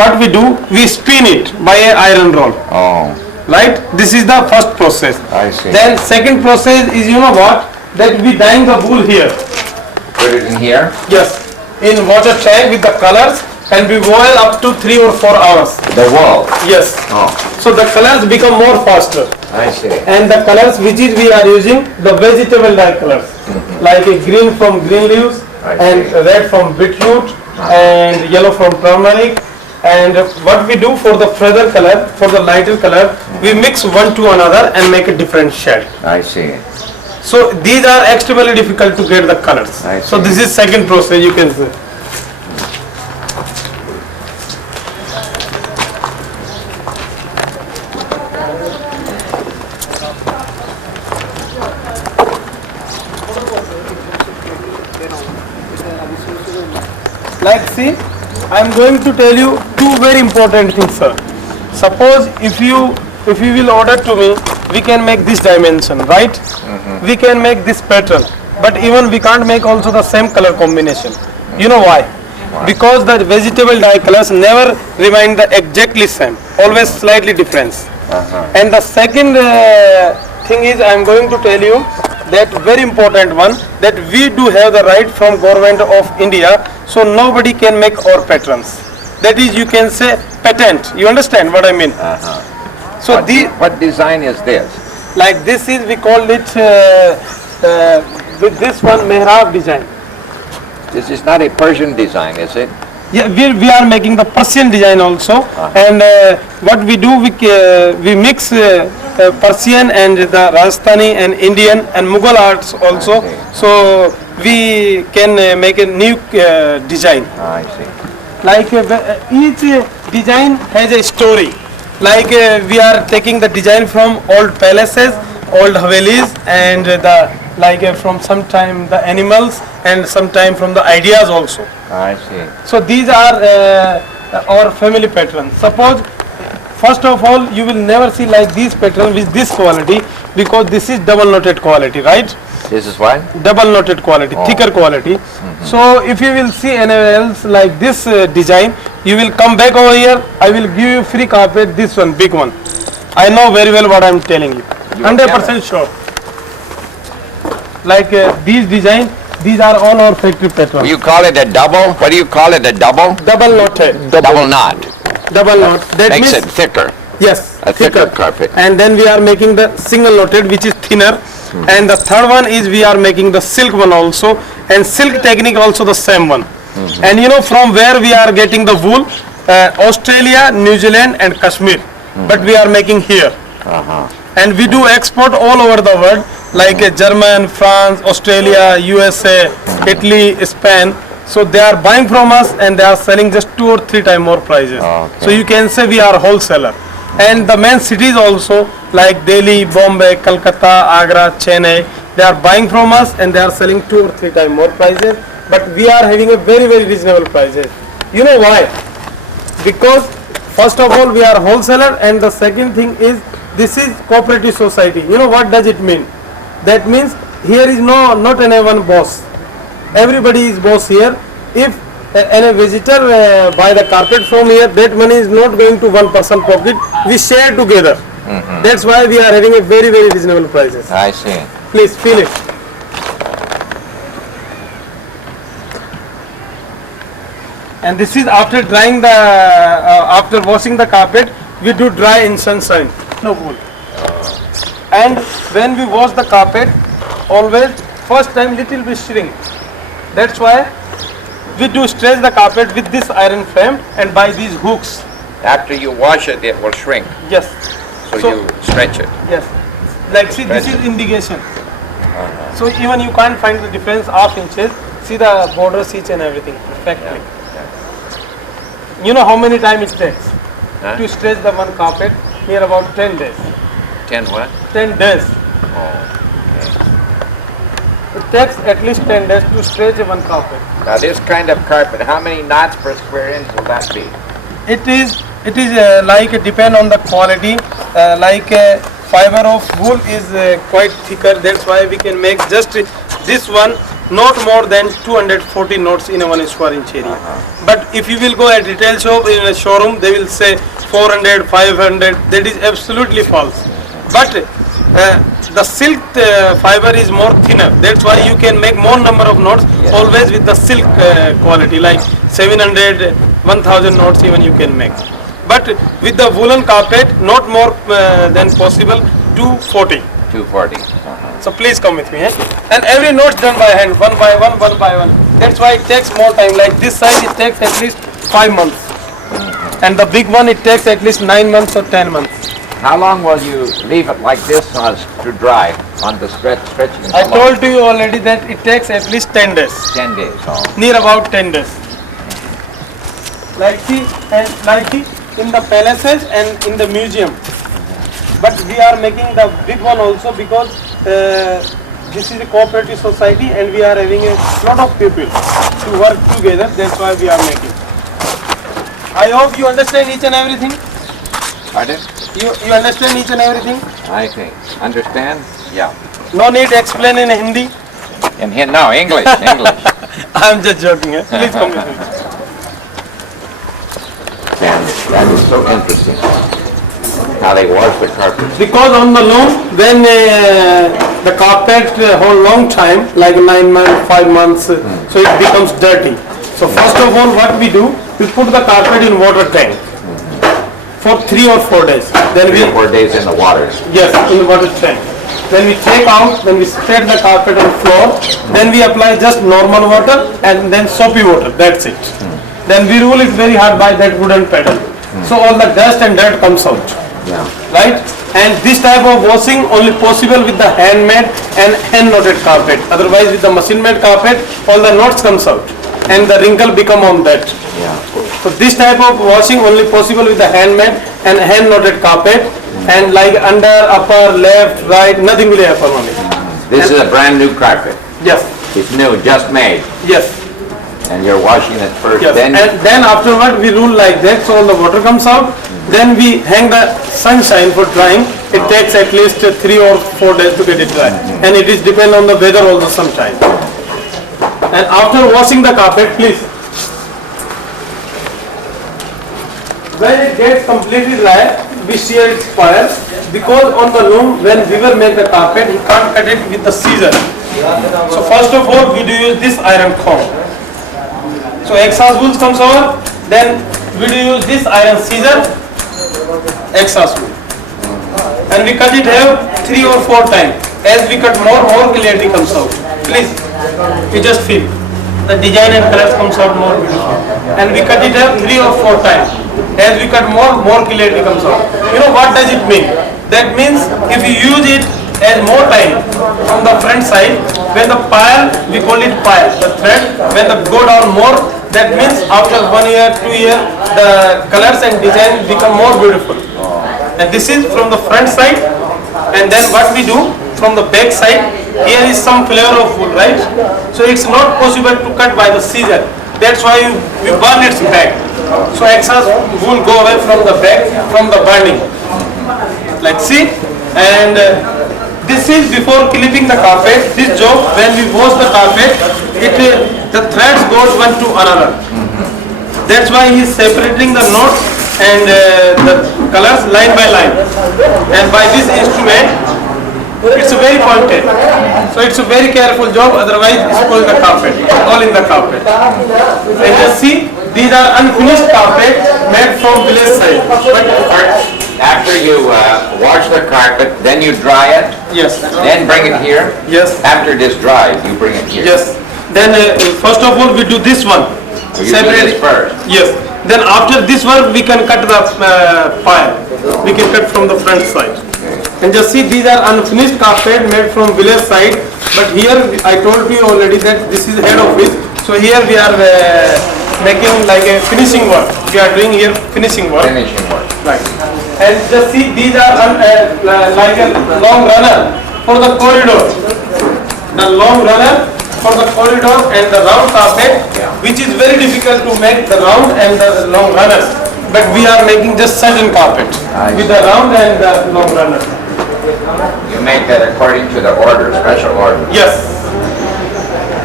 what we do, we spin it by an iron roll. Oh, Right? This is the first process. I see. Then second process is, you know what? That we dyeing the wool here. Put it in here? Yes. In water tank with the colors, and we boil up to 3 or 4 hours. The wool? Yes. Oh, So the colors become more faster. I see. And the colors which is we are using, the vegetable dye colors. Like a green from green leaves, I and see. red from beetroot, and yellow from turmeric. And what we do for the further color, for the lighter color, we mix one to another and make a different shade. I see. So these are extremely difficult to get the colors. I So see. this is second process, you can see. Like see, I am going to tell you two very important things, sir. Suppose if you will order to me, we can make this dimension, right? We can make this pattern, but even we can't make also the same color combination. You know why? Because the vegetable dye colors never remain the exactly same, always slightly difference. And the second thing is, I am going to tell you that very important one, that we do have the right from government of India, so nobody can make our patterns. That is, you can say patent. You understand what I mean? So What design is this? like this is, we call it with this one mehrab design. This is not a Persian design, is it? Yeah, we are making the Persian design also, and what we do, we mix Persian and the Rajasthani and Indian and Mughal arts also, I see. so we can make a new design. I see. Like each design has a story. Like we are taking the design from old palaces, old havelis, and from sometime the animals, and sometime from the ideas also. I see. So these are our family patterns. Suppose, first of all, you will never see like this pattern with this quality, because this is double knotted quality, right? This is what? Double knotted quality, thicker quality. So if you will see anywhere else like this design, you will come back over here, I will give you free carpet, this one, big one. I know very well what I am telling you. 100% sure. Like these design, these are all our factory patterns. You call it a double? What do you call it, a double? Double knotted. Double knot. Double knot. That Makes means it thicker. yes, A thicker carpet. And then we are making the single knotted, which is thinner. And the third one is we are making the silk one also, and silk technique also the same one. And you know from where we are getting the wool? Australia, New Zealand and Kashmir. But we are making here. And we do export all over the world, like German, France, Australia, USA, Italy, Spain. So they are buying from us and they are selling just 2 or 3 times more prices. Okay. So you can say we are wholesaler. And the main cities also, like Delhi, Bombay, Calcutta, Agra, Chennai, they are buying from us and they are selling 2 or 3 times more prices. But we are having a very, very reasonable prices. You know why? Because first of all, we are wholesaler, and the second thing is, this is cooperative society. You know what does it mean? That means here is not anyone boss. Everybody is boss here. If any visitor buy the carpet from here, that money is not going to one person pocket. We share together. That's why we are having a very, very reasonable prices. I see. Please feel it. And this is after drying the, after washing the carpet, we do dry in sunshine. No wool. And when we wash the carpet, always first time little bit shrink. That's why we do stretch the carpet with this iron frame and by these hooks. After you wash it, it will shrink. Yes. So you stretch it. Yes. Like see, this is indication. So even you can't find the difference half inches. See the borders each and everything perfectly. You know how many times it takes to stretch the one carpet? Near about 10 days. 10 what? 10 days. It takes at least 10 days to stretch one carpet. Now this kind of carpet, how many knots per square inch will that be? It is like depend on the quality. Fiber of wool is quite thicker. That's why we can make just this one not more than 240 notes in a 1 square inch area. But if you will go at retail shop in a showroom, they will say 400, 500. That is absolutely false. But the silk fiber is more thinner. That's why you can make more number of notes always with the silk quality, like 700, 1000 notes even you can make. But with the woolen carpet, not more than possible 240. 240. So please come with me. And every note done by hand, one by one, one by one. That's why it takes more time. Like this size, it takes at least 5 months. And the big one, it takes at least 9 months or 10 months. How long will you leave it like this to dry on the stretching? I told you already that it takes at least 10 days. 10 days. Oh. Near about 10 days. Like see, and like see, in the palaces and in the museum. But we are making the big one also because this is a cooperative society and we are having a lot of people to work together. That's why we are making. I hope you understand each and everything. Pardon? You understand each and everything? I think. Understand? Yeah. No need to explain in Hindi. No, English. English. I'm just joking. Please come with me. That is so interesting. How they wash the carpet. Because on the loom, when the carpet hold long time, like 9 months, 5 months, so it becomes dirty. So first of all, what we do, we put the carpet in water tank for 3 or 4 days. Then 3 or 4 days in the water. Yes, in the water tank. Then we take out, then we spread the carpet on floor. Then we apply just normal water and then soapy water. That's it. Then we roll it very hard by that wooden pedal. So all the dust and dirt comes out. Yeah. Right? And this type of washing only possible with the handmade and hand knotted carpet. Otherwise with the machine made carpet, all the knots comes out and the wrinkle become on that. Yeah. So this type of washing only possible with the handmade and hand knotted carpet, and like under, upper, left, right, nothing will happen on it. This is a brand new carpet. Yes. It's new, just made. Yes. And you're washing it first, Yes. then And then afterward we rule like that, so all the water comes out. Then we hang the sunshine for drying. It takes at least 3 or 4 days to get it dry. And it is depend on the weather also sometimes. And after washing the carpet, please. When it gets completely dry, we shear its fire. Because on the loom, when weaver make the carpet, he can't cut it with the scissor. So first of all, we do use this iron comb. So exhaust wool comes over, then we do use this iron scissor, exhaust wool. And we cut it here 3 or 4 times. As we cut more clarity comes out. Please, you just feel. The design and colors comes out more beautiful. And we cut it here 3 or 4 times. As we cut more clarity comes out. You know what does it mean? That means if you use it as more time from the front side, when the pile, we call it pile, the thread, when the go down more, that means after 1 year, 2 years, the colors and design become more beautiful. And this is from the front side. And then what we do from the back side, here is some flavor of wool, right? So it's not possible to cut by the scissor. That's why we burn its back. So excess wool go away from the back, from the burning. Like see, and this is before clipping the carpet. This job, when we wash the carpet, the threads goes one to another. That's why he is separating the knots and the colors line by line. And by this instrument, it's a very pointed. So it's a very careful job, otherwise it's called the carpet, all in the carpet. And just see, these are unfinished carpet made from village side. But after you wash the carpet, then you dry it, yes. then bring it here. Yes. After this dries, you bring it here. Yes. Then first of all we do this one. So you do this first. Yes. Then after this one we can cut the pile. We can cut from the front side. And just see, these are unfinished carpet made from village side. But here I told you already that this is head office. So here we are making like a finishing work. We are doing here finishing work. Finishing work. Right. And just see, these are like a long runner for the corridor. The long runner for the corridor and the round carpet, which is very difficult to make the round and the long runners. But we are making just certain carpet with the round and the long runner. You make that according to the order, special order. Yes.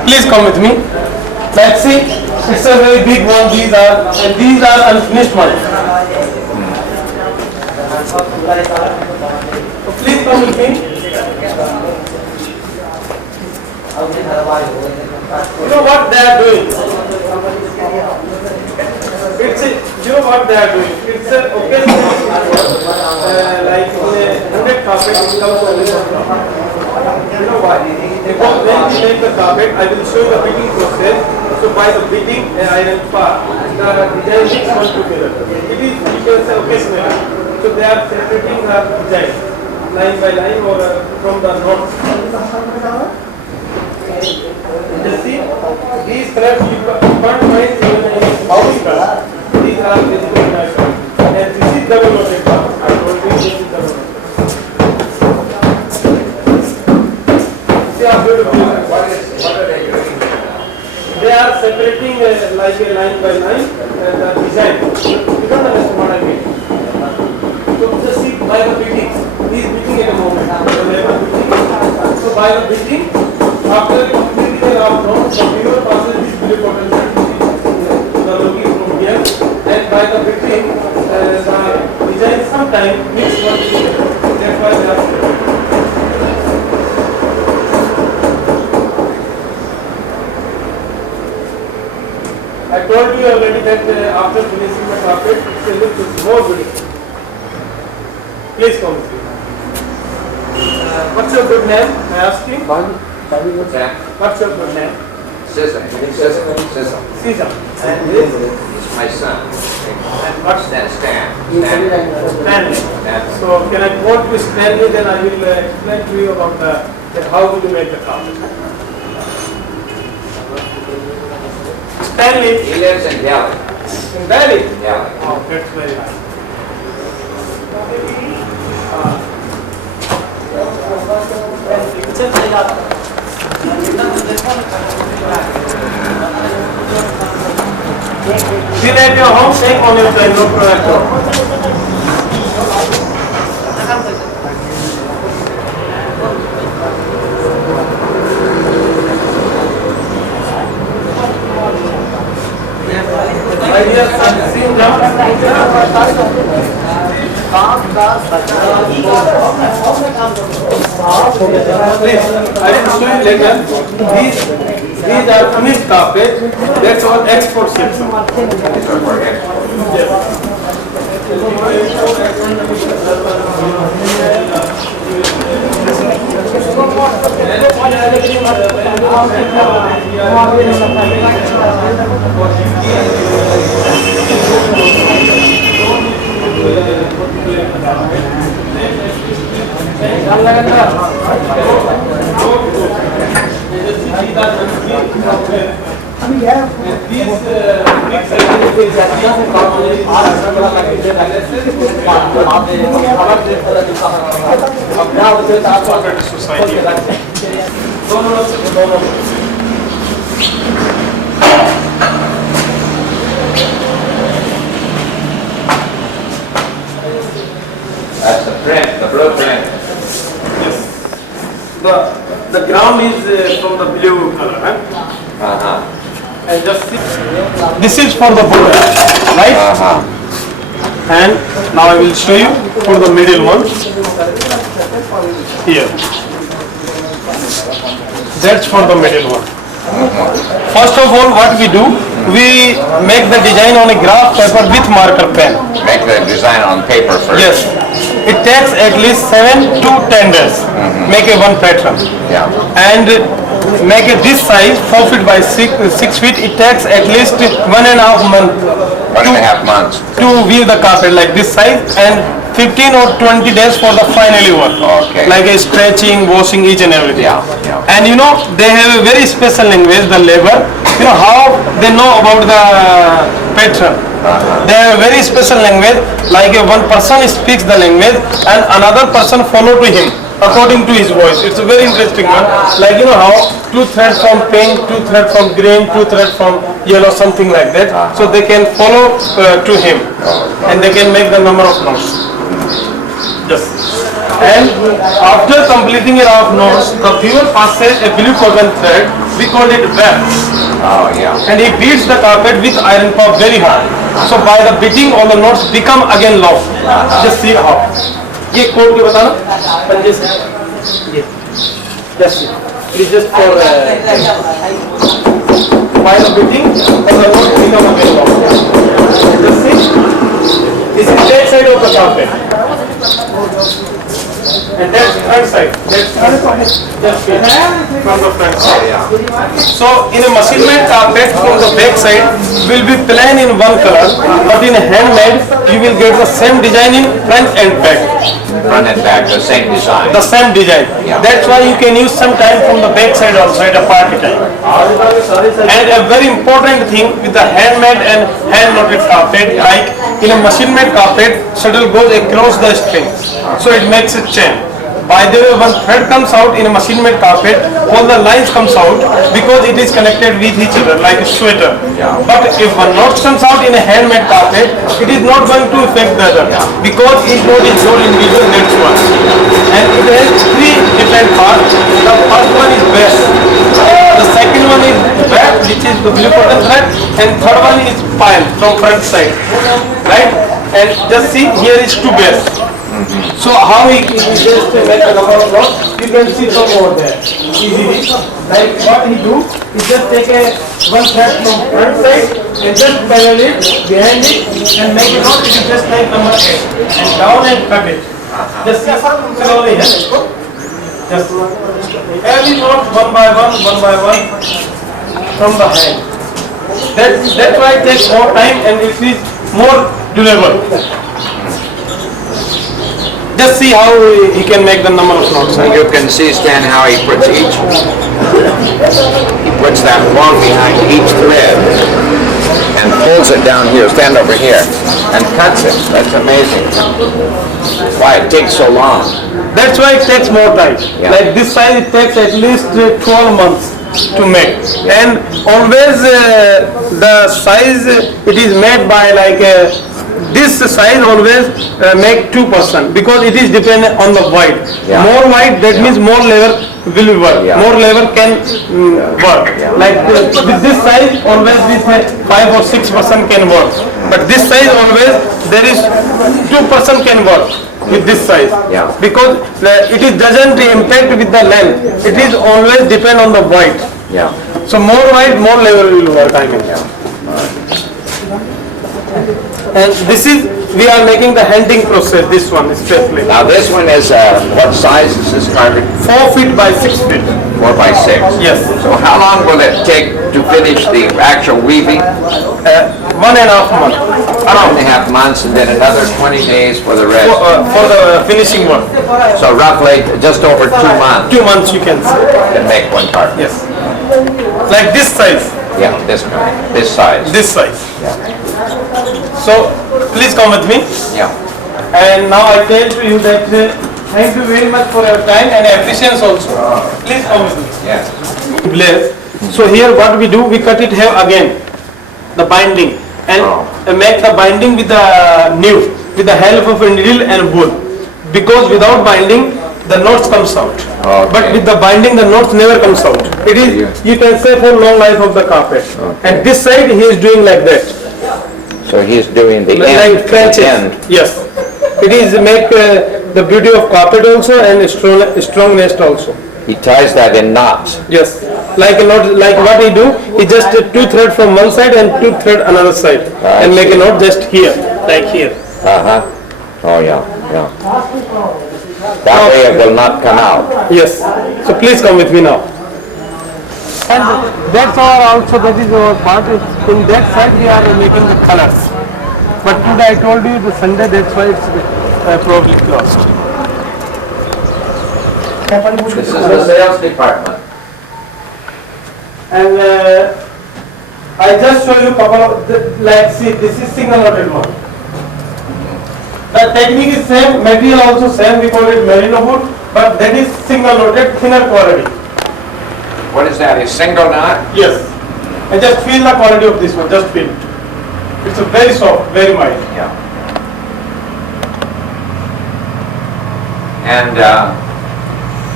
Please come with me. Let's see. It's a very big one. These are unfinished ones. So please come with me. You know what they are doing? You know what they are doing? It's a occasion like in a 100 carpet it comes only one carpet. You know why? Because when we make the carpet, I will show you the beating process. So by the beating iron bar, the design is one together. It is, you can say, occasionally. So they are separating the design line by line or from the knots. Just see, these colors you can't find even in house color. These are visible in my color. And this is double knotted bar. I told you this is double knotted. See how beautiful. What are they doing? They are separating like a line by line the design. You don't understand what I mean. So just see by the beating. He is beating at a moment. The labor beating. So by the beating, after completing the rough round, the viewer passes this blue potential to the looking from here. And by the beating, the design sometimes mix one together. That's why they are separated. I told you already that after finishing the carpet, it will look more beautiful. Please come with me. What's your good name? May I ask you? What's that? What's your good name? Scism. Scism. Scism. And this? It's my son. And what's Stan. Stanley. So can I quote with Stanley, then I will explain to you about how do you make the carpet. Stanley. He lives in Delhi. In Delhi? Delhi. Oh, that's very nice. Still at your home, take on your time, no problem. Ideas are seen now. Please, I will show you later. These are finished carpet. That's our export section. That's the print, the blueprint. Yes. The ground is from the blue color, right? And just see. This is for the border, right? And now I will show you for the middle one. Here. That's for the middle one. First of all, what we do, we make the design on a graph paper with marker pen. Make the design on paper first. Yes. It takes at least 7 to 10 days. Make a one pattern. Yeah. And make it this size, 4 feet by 6 feet. It takes at least 1.5 months. 1.5 months. To weave the carpet like this size, and 15 or 20 days for the finally work. Okay. Like a stretching, washing, each and everything. Yeah. And you know, they have a very special language, the labor. You know how they know about the pattern. They have a very special language, like one person speaks the language and another person follow to him according to his voice. It's a very interesting one. Like you know how 2 threads from pink, 2 threads from green, 2 threads from yellow, something like that. So they can follow to him and they can make the number of knots. Yes. And after completing a row of knots, the viewer passes a blue cotton thread we call it web. Oh, yeah. And he beats the carpet with iron pop very hard. So by the beating, all the knots become again locked. Just see how. ये खोल के बताना पंजे से ये just see it is just for by the beating all the knots become again locked. Just see this is that side of the carpet and that's front side. That's just from the front side. So in a machine made carpet from the back side will be plain in one color, but in a handmade you will get the same design in front and back. Front and back, the same design. The same design. Yeah. That's why you can use some time from the back side also at a party time. And a very important thing with the handmade and hand knotted carpet, like in a machine made carpet, shuttle goes across the string, so it makes a chain. By the way, when thread comes out in a machine made carpet, all the lines comes out because it is connected with each other like a sweater. But if one knot comes out in a handmade carpet, it is not going to affect the other because each knot is not individual, that's one. And it has three different parts. The first one is base. The second one is back, which is the blue cotton thread, and third one is pile from front side. Right? And just see, here is two base. So how he just make a number of knots, you can see from over there easily. Like what he do, he just take one thread from front side and just parallel it behind it and make a knot. It is just like number 8 and down and cut it. Just see slowly. Just every knot one by one from the hand. That's why it takes more time and it is more durable. Just see how he can make the number of knots. You can see, Stan, how he puts each, he puts that long behind each thread and pulls it down here, stand over here, and cuts it. That's amazing. Why it takes so long. That's why it takes more time. Yeah. Like this size, it takes at least 12 months to make. And always the size, it is made by like this size always make 2% because it is dependent on the weight. Yeah. More weight, that means more lever will work. Yeah. More lever can work. Like with this size, always with 5 or 6% can work. But this size always there is 2% can work with this size. Yeah. Because it is doesn't impact with the length. It is always depend on the weight. Yeah. So more weight, more lever will work. I mean. And this is, we are making the handing process, this one especially. Now this one is, what size is this carpet? 4 feet by 6 feet. 4 by 6? Yes. So how long will it take to finish the actual weaving? 1.5 months. Around. 1.5 months, and then another 20 days for the rest. For the finishing work. So roughly just over 2 months 2 months you can say. to make one carpet. Yes. Like this size. Yeah, this kind, this size. This size. Yeah. So please come with me. Yeah. And now I tell to you that thank you very much for your time and efficiency also. Please come with me. Yeah. Blaze. So here what we do, we cut it here again, the binding, and make the binding with the new, with the help of a needle and wool. Because without binding, the knots comes out. Okay. But with the binding, the knots never comes out. It is, you can say for long life of the carpet. And this side he is doing like that. So he's doing the Like end. trenches. The end. Yes. It is make the beauty of carpet also and strong nest also. He ties that in knots. Yes. Like not like what he do, he just 2 thread from one side and 2 thread another side, and make a knot just here, like here. Oh yeah, yeah. That way it will not come out. Yes. So please come with me now. And that's our also, that is our part. In that side we are making the colors. But today I told you the Sunday, that's why it's probably closed. This is the sales department. And I just show you couple of, like see, this is single knotted one. The technique is same, material also same, we call it merino wood, but that is single knotted, thinner quality. What is that, a single knot? Yes. And just feel the quality of this one, just feel. It's a very soft, very mild. Yeah. And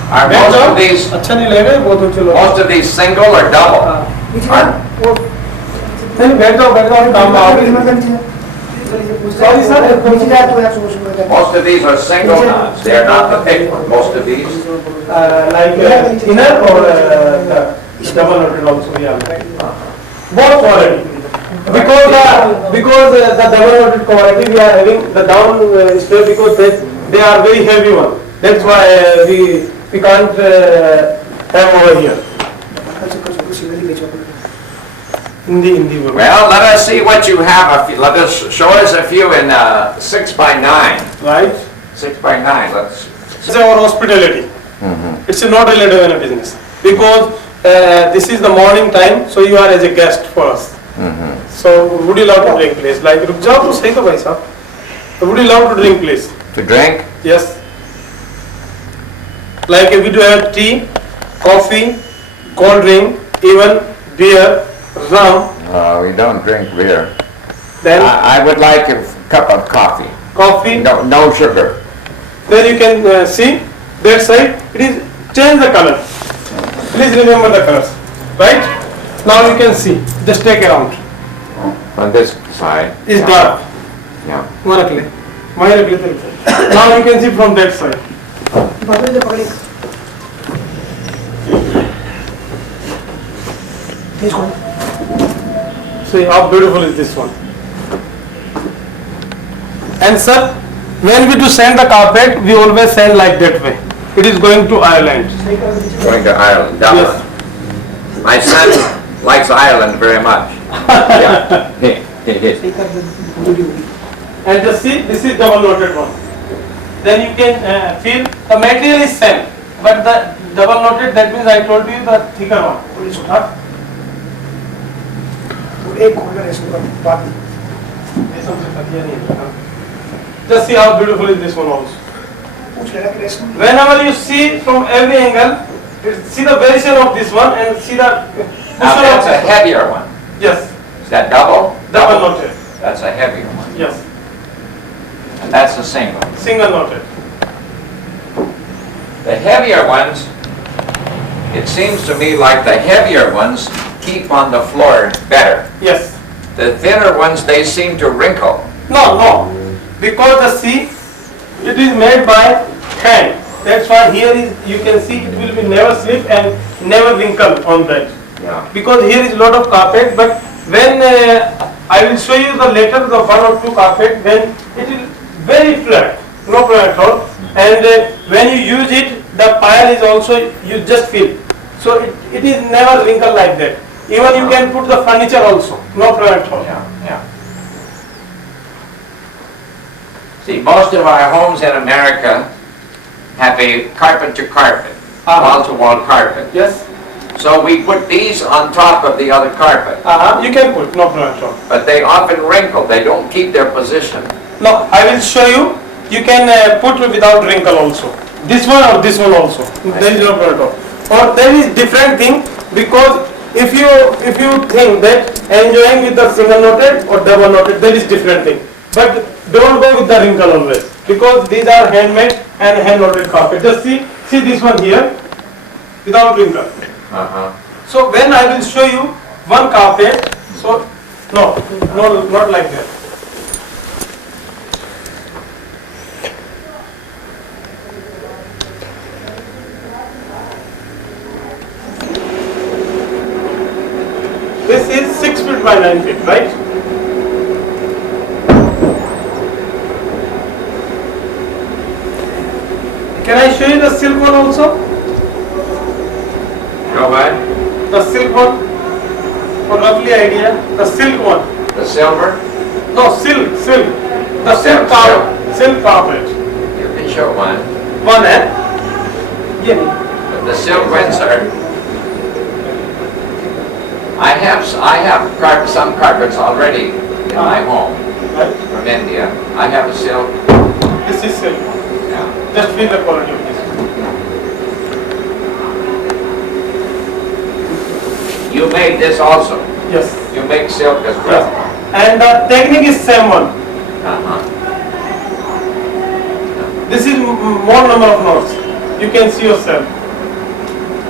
Are most of these अच्छा नहीं लगेगा बहुत अच्छे लोग most of these single or double? Are- नहीं बैठ जाओ काम आओ sorry sir Most of these are single knots. They are not the thick ones. Most of these. like inner or double knotted also we are both quality because the double knotted quality we are having the down strap because they are very heavy one. That's why we can't have over here. Hindi. Well, let us see what you have. Let us show us a few in 6x9. Right? 6x9. Let's. It's our hospitality. It's not related in a business because this is the morning time, so you are as a guest for us. So would you love to drink, please? Like रुक जाओ तो सही तो भाई साहब. Would you love to drink, please? To drink? Yes. Like if we do have tea, coffee, cold drink, even beer, rum. We don't drink beer. Then I would like a cup of coffee. coffee. No sugar. Then you can see that side. It is change the color. Please remember the colors. Right? Now you can see. Just take around. On this side. Is dark. Yeah. वहाँ रख ले. वहीं रख ले तेरे. Now you can see from that side. See how beautiful is this one. And sir, when we do send the carpet, we always send like that way. It is going to Ireland. Going to Ireland. Dublin. Yes. My son likes Ireland very much. Yeah. And just see, this is double knotted one. Then you can feel the material is same, but the double knotted, that means I told you the thicker one. Just see how beautiful is this one also. Whenever you see from every angle, see the variation of this one and see the Now cushion that's a of heavier one. yes, Is that double? double knotted. That's a heavier one. Yes, And that's a single. single knotted. The heavier ones, it seems to me like the heavier ones keep on the floor better. Yes. The thinner ones, they seem to wrinkle. No, because the see, it is made by hand. That's why here is, you can see it will be never slip and never wrinkle on that. Yeah. Because here is lot of carpet, but when I will show you the later the one or two carpet, when it is very flat, no problem at all. And when you use it, the pile is also, you just feel. So it is never wrinkle like that. Even you can put the furniture also, no problem at all. Yeah. See, most of our homes in America have a carpet to carpet, wall to wall carpet. Yes. So we put these on top of the other carpet, You can put, no problem at all. but they often wrinkle. They don't keep their position. No, I will show you. You can put without wrinkle also. This one or this one also. There is no problem at all. Or there is different thing, because if you think that enjoying with the single knotted or double knotted, there is different thing. But don't go with the wrinkle always, because these are handmade and hand knotted carpet. Just see this one here without wrinkle. So when I will show you one carpet, so no, not like that. This is 6 feet by 9 feet, right? Can I show you the silk one also? Go ahead. The silk one, for roughly idea, the silk one. The silver, No, silk. The silk carpet. you can show one. One, eh? Yeah. But the silk ones are. I have some carpets already in my home Right. from India. I have a silk. This is silk. Yeah. Just feel the quality of this. You made this also. Yes. You make silk as Yes. well. And the technique is same one. Uh-huh. This is more number of knots. You can see yourself.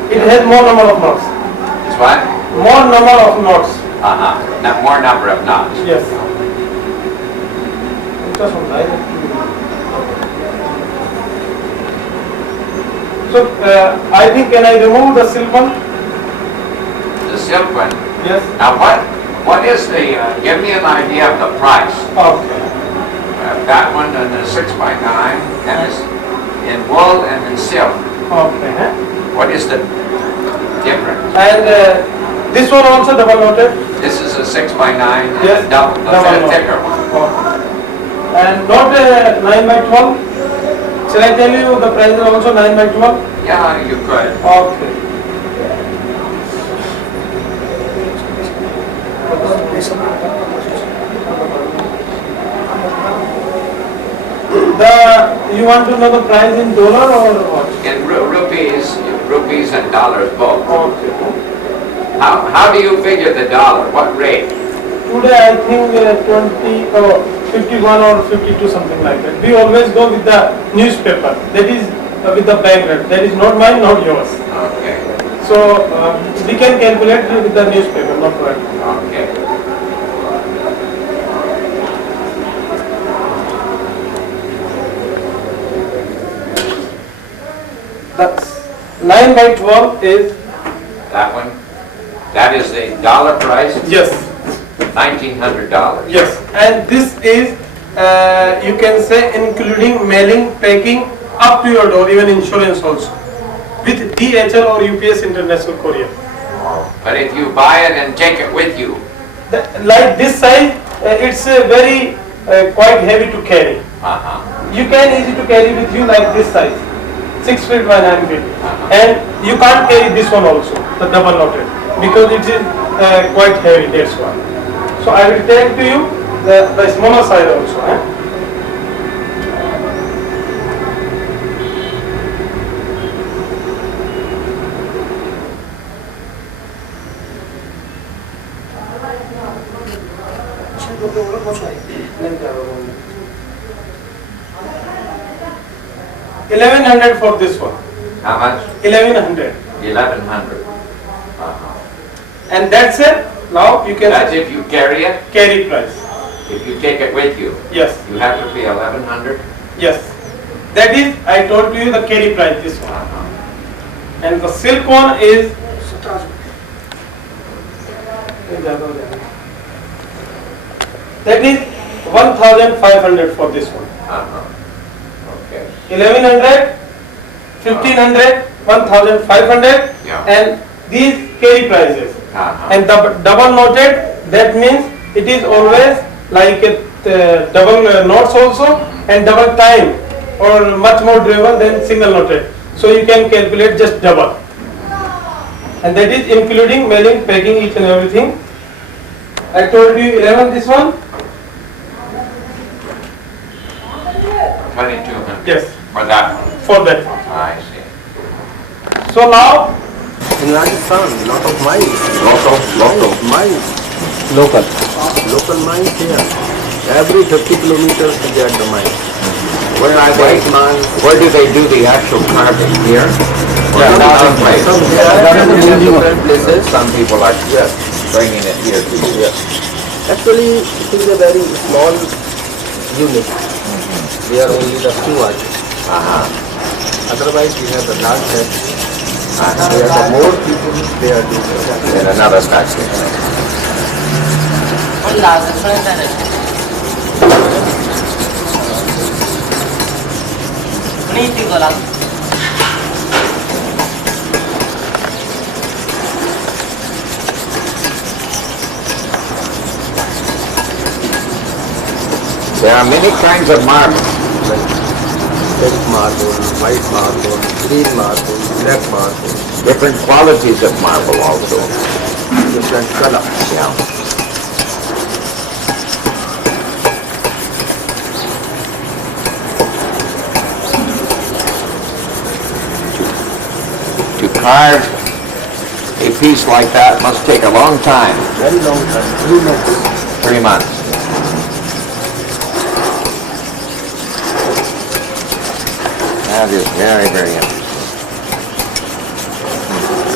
It has more number of knots. It's what? More number of knots. More number of knots. Yes. Just one line. So I think can I remove the silk one? The silk one. Yes. Now what is the? Give me an idea of the price. Okay. That one and the 6x9 and it's in wool and in silk. Okay. What is the difference? And this one also double knotted. This is a 6x9 and Yes, a double knot. thicker one. Okay. And not 9x12. Shall I tell you the price is also 9x12? Yeah, you could. Okay. You want to know the price in dollar or what? In rupees and dollars both. Okay. How do you figure the dollar? What rate? Today I think 20 or 51 or 52 something like that. We always go with the newspaper. That is with the bank rate. That is not mine, not yours. Okay. So we can calculate with the newspaper, not right. Okay. That's 9x12 is That one? That is the dollar price? yes. $1,900. Yes, and this is, you can say, including mailing, packing, up to your door, even insurance also, with DHL or UPS International Courier. But if you buy it and take it with you, Like this size, it's very quite heavy to carry. You can easy to carry with you like this size, 6 feet by 9 feet, and you can't carry this one also, the double knotted, because it is quite heavy. That's why. So I will take to you the smaller size also. $1,100 for this one. how much? 1,100. 1,100. And that's it. Now you can That's if you carry it. carry price. If you take it with you, Yes, you have to pay 1,100. yes. That is, I told you the carry price, this one. And the silk one is that is 1,500 for this one. Okay. 1,100, 1,500, 1,500, Yeah. and these carry prices. And the double knotted, that means it is always like double knots also and double time or much more durable than single knotted. So you can calculate just double. And that is including mailing, packing, each and everything. I told you 11 this one. 2,200. Yes, For that one. for that one. I see. So now In Rajasthan, lot of mines. Local. Mines. Local. Local mines here. Every 50 kilometers to get the mine. Where are they? White man. Where do they do the actual carving? Here? Or Yeah, another place? Some that is the here, building. different places. Some people are bringing it here to you. Actually, it is a very small unit. We are only the few artists. Otherwise, we have the large head. We are the more people, they are doing In another factory. There are many kinds of marble. red marble, white marble, green marble, black marble, Different qualities of marble also. different color. Yeah. To carve a piece like that must take a long time, Very long time, 3 months. 3 months. That is very, very interesting.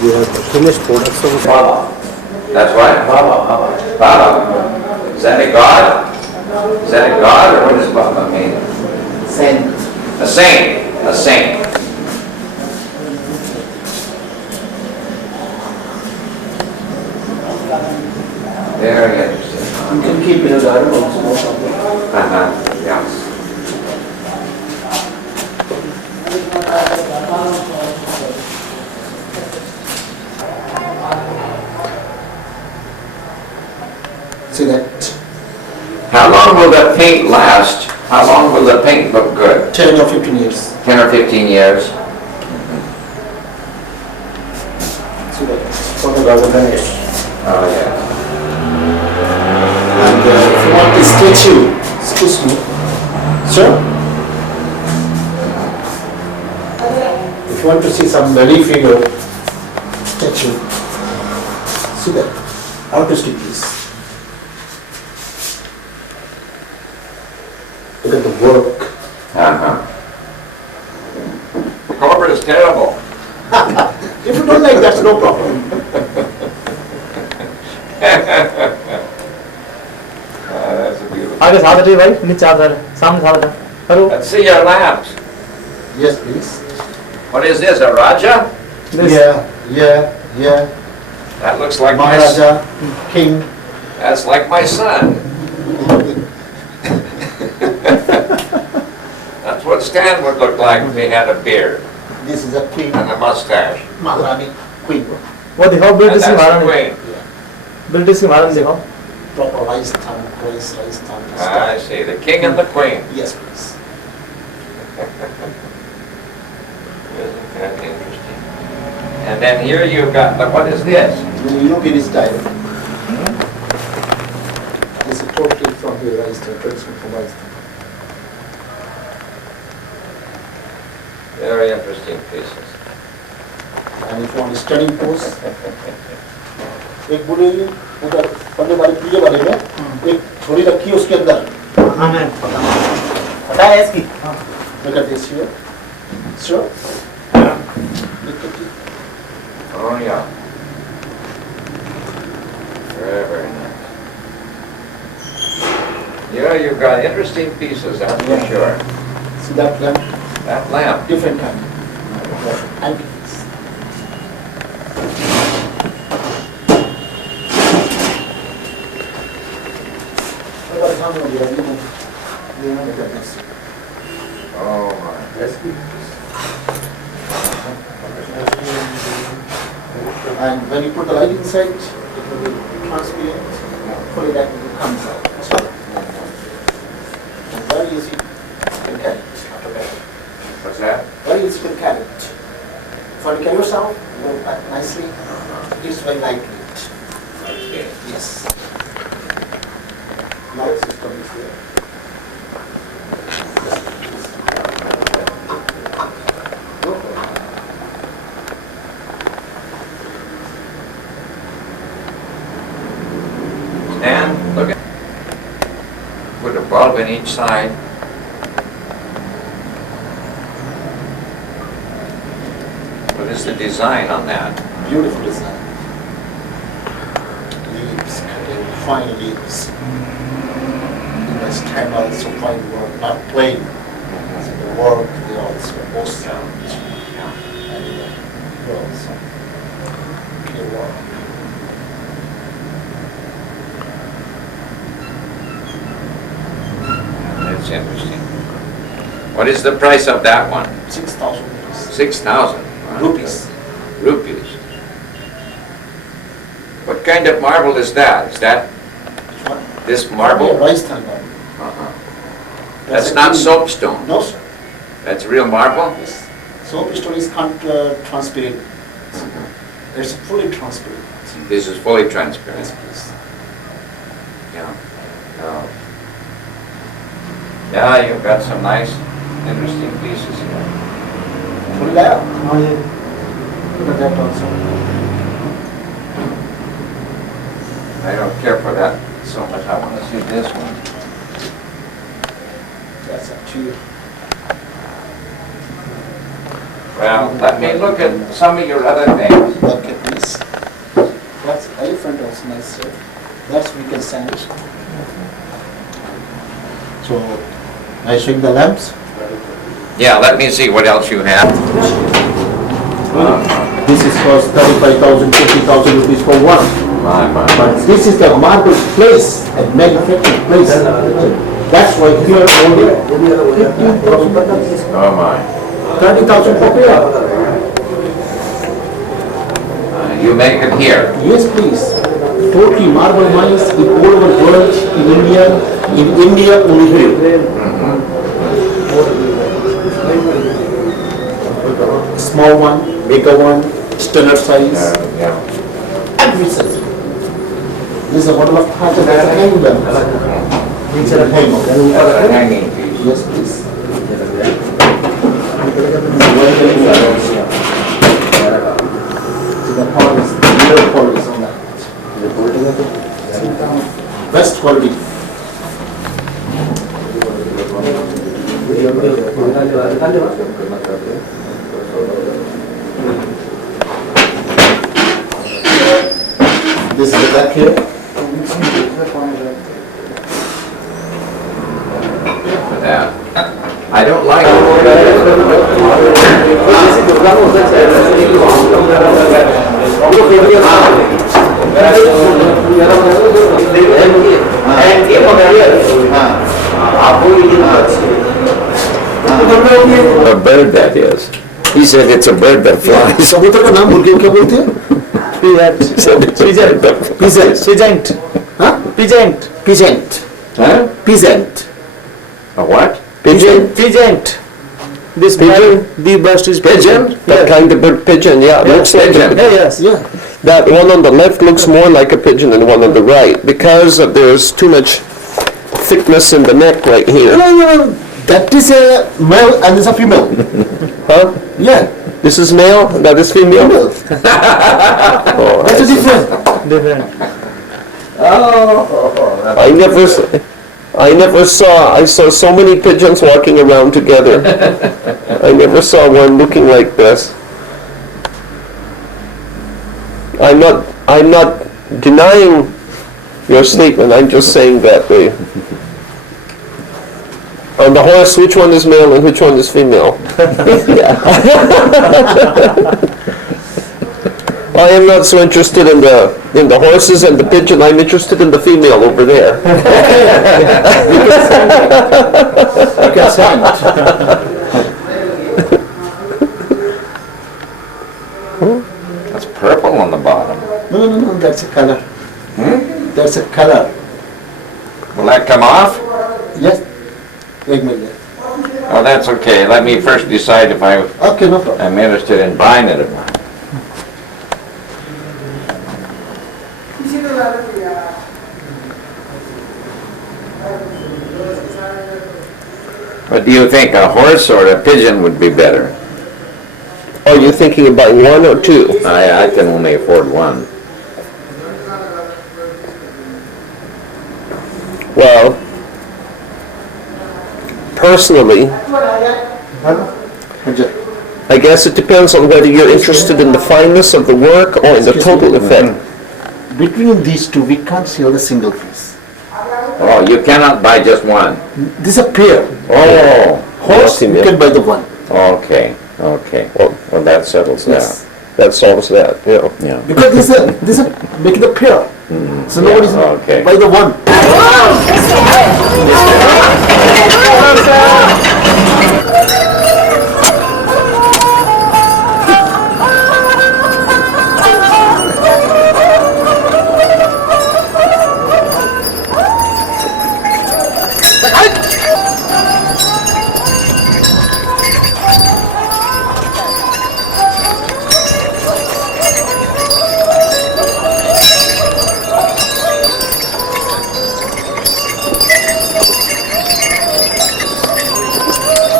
We have the finished products of Baba. That's what? Baba. Is that a god? Is that a god, or what does Baba mean? Saint. A saint. A saint. Very interesting. You can keep in a garden also. Yes. See that? How long will the paint last? How long will the paint look good? 10 or 15 years. 10 or 15 years? See that? For the Ganesh. Oh, yeah. And if you want a statue, excuse me, sir. If you want to see some lady figure statue, see that artistic piece. Look at the work. The cover is terrible. If you don't like, that's no problem. That's a beautiful. आगे साथ है भाई नीचे आ रहा है सामने साथ है hello Let's see your lamps. Yes, please. What is this, a Raja? Yeah. That looks like my Maharaja, king. That's like my son. That's what Stan would look like if he had a beard This is a queen. and a mustache. Maharani, queen. वो दिखाओ And British that's the महारानी queen. British महारानी दिखाओ Proper rice tongue, rice tongue. I see, the king and the queen. Yes, please. Isn't that interesting? And then here you've got, what is this? When you look at his diet, this is totally from the rice tongue, traditional from rice tongue. Very interesting pieces. And if you want a studying pose, एक बूढ़े उधर पढ़ने वाले पीछे वाले में एक छोरी रखी है उसके अंदर पता है इसकी look at this here sure look at it Oh, yeah. Very, very nice. Yeah, you've got interesting pieces, that's for sure. see that lamp That lamp. different kind antiques look at this Oh, my. and when you put the light inside, it will be transparent, fully that will come out. And very easy, you can carry it. What's that? Very easy to carry it. If you carry yourself, you know, that nicely, it is very lightweight. Okay. Yes. Light system is there. No problem. And look at, put a bulb in each side. What is the design on that? Beautiful design. Leaves, cutting fine leaves. The stem also fine work, not plain. So the work, they also most sound. And here also. Clear work. That's interesting. What is the price of that one? 6,000 rupees. 6,000 Rupees. Rupees. What kind of marble is that? Is that Which one? this Yeah, marble? rice tongue marble. Uh-huh. That's not soapstone. No, sir. That's real marble? Yes. Soapstone is transparent. It's fully transparent. This is fully transparent. Yes, please. Yeah. Oh. Yeah, you've got some nice, interesting pieces here. Fully layer. हाँ ये Look at that also. I don't care for that so much. I want to see this one. That's up to you. Well, let me look at some of your other things. Okay, please. That's elephant also nice, sir. That's we can sand. So, I showing the lamps. Yeah, let me see what else you have. This is cost 35,000, 50,000 rupees for one. My. But this is the marble place and manufacturing place. That's why here only 15,000, Oh, my. 30,000 per pair. You make it here. Yes, please. Totally marble mines in all over the world, in India only here. Small one, bigger one, standard size, Yeah. every size. This is a model of heart and that's a hanging lamp. It's a hang. Hanging piece. Yes, please. So the polish, real polish on that. Best quality. This is the back here. Yeah. I don't like a bird that is. He said it's a bird that flies. कबूतर का नाम मुर्गियों क्या बोलते हैं? Pigeant. हाँ? Pigeant. Peasant. Huh? Peasant. A what? Pigeant. This Pigeon? bird, the burst is Pigeon? That kind of bird, pigeon, yeah. Looks like Pigeon. a, Yes. Yeah. that one on the left looks more like a pigeon than the one on the right because there's too much thickness in the neck right here. No. That is a male and this is a female. Huh? Yeah. This is male, that is female? Female. Oh, That's a different. Different. I saw so many pigeons walking around together. I never saw one looking like this. I'm not denying your statement, I'm just saying that on the horse, which one is male and which one is female? I am not so interested in the horses and the pigeon, I'm interested in the female over there. You can send. That's purple on the bottom. No, that's a color. That's a color. Will that come off? Yes. एक minute. Oh, that's okay. Let me first decide if Okay, no problem. I'm interested in buying it or not. What do you think, a horse or a pigeon would be better? Are you thinking of buying one or two? I can only afford one. Well, personally, I guess it depends on whether you're interested in the fineness of the work or in the total effect. Between these two, we can't sell a single piece. Oh, you cannot buy just one. This is a pair. Oh, Horse, you can buy the one. okay. Well, that settles Yes. that. That solves that, yeah. Yeah. Because this is making a pair. So nobody's okay. buy the one.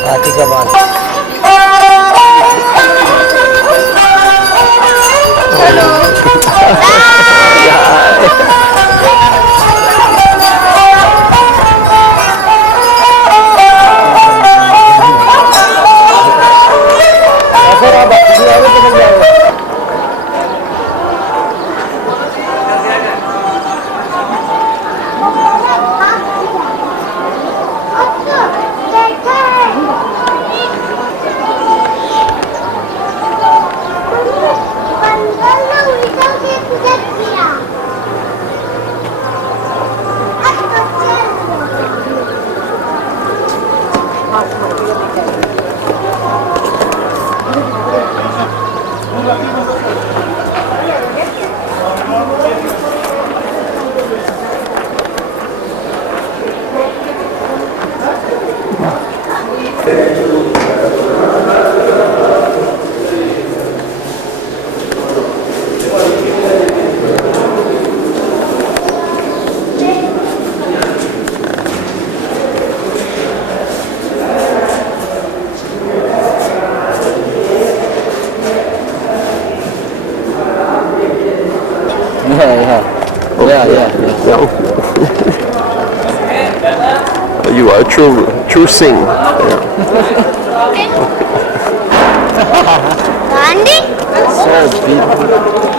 हाथी का बाल You are true Singh. Gandhi? so beautiful